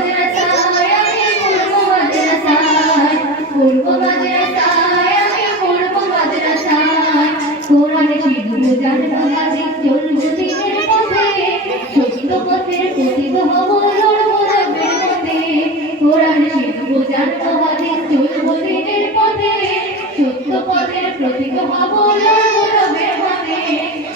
মাদ্রাসায় আমি পড়বো মাদ্রাসায়, পড়বো মাদ্রাসায় আমি পড়বো মাদ্রাসায়। কোরআন শিখবো জানবো হাদিস চলবো দ্বীনের পথে, সত্য পথের পথিক হবো লড়বো রবের পথে। কোরআন শিখবো জানবো হাদিস চলবো দ্বীনের পথে, সত্য পথের পথিক হবো লড়বো রবের পথে।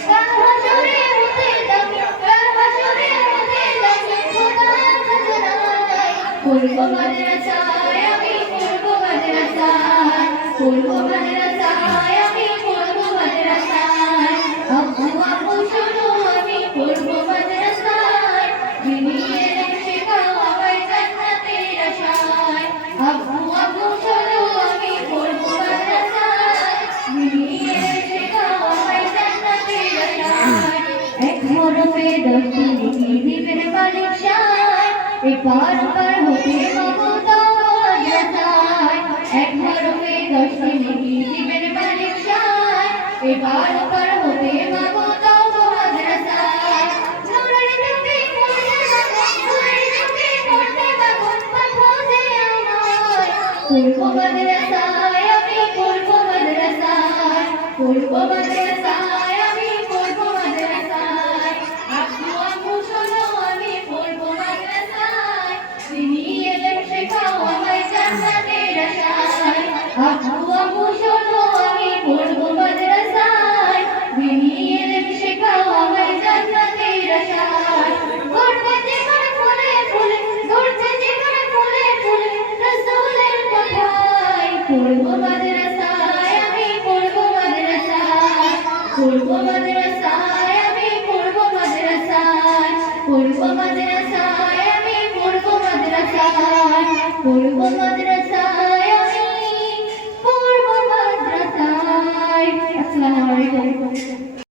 কাল হাসরে হতে যাবে, কাল হাসরে হতে যাবে খোদার খাজনায়। পড়বো মাদ্রাসায় আমি পড়বো মাদ্রাসায়, পড়বো মাদ্রাসায় আমি পড়বো মাদ্রাসায়। আব্বু আম্মু শোনো আমি পড়বো মাদ্রাসায়, যিনি এলেম শেখাও আমায় জান্নাতের আশায়। আব্বু আম্মু শোনো আমি পড়বো মাদ্রাসায়, যিনি এলেম শেখাও আমায় জান্নাতের আশায়। এক হরফে 10টি নেকি দিবেন মালিক সায়, এপার ওপার হতে পাবো তাও মাদ্রাসায়। এক হরফে 10টি নেকি দিবেন মালিক সায়, এপার ওপার হতে পাবো তাও মাদ্রাসায়। নূরের যুগে পড়তে পাবো, নূরের যুগে পড়তে পাবো পাবো যে আমায়। পড়বো মাদ্রাসায় আমি পড়বো মাদ্রাসায়, পড়বো মাদ্রাসায় আমি পড়বো মাদ্রাসায়। আব্বু আম্মু শোনো আমি পড়বো মাদ্রাসায়, যিনি এলেম শেখাও আমায় জান্নাতের আশায়। আব্বু আম্মু শোনো আমি পড়বো মাদ্রাসায়, যিনি এলেম শেখাও আমায় জান্নাতের আশায়। গড়বে জীবন ফুলে ফুলে, গড়বে জীবন ফুলে ফুলে রাসূলের কথায়। পড়বো মাদ্রাসায় আমি পড়বো মাদ্রাসায়, পড়বো মাদ্রাসায় আমি পড়বো মাদ্রাসায়। পড়বো মাদ্রাসায় আমি পড়বো মাদ্রাসায়, পড়বো মাদ্রাসায়।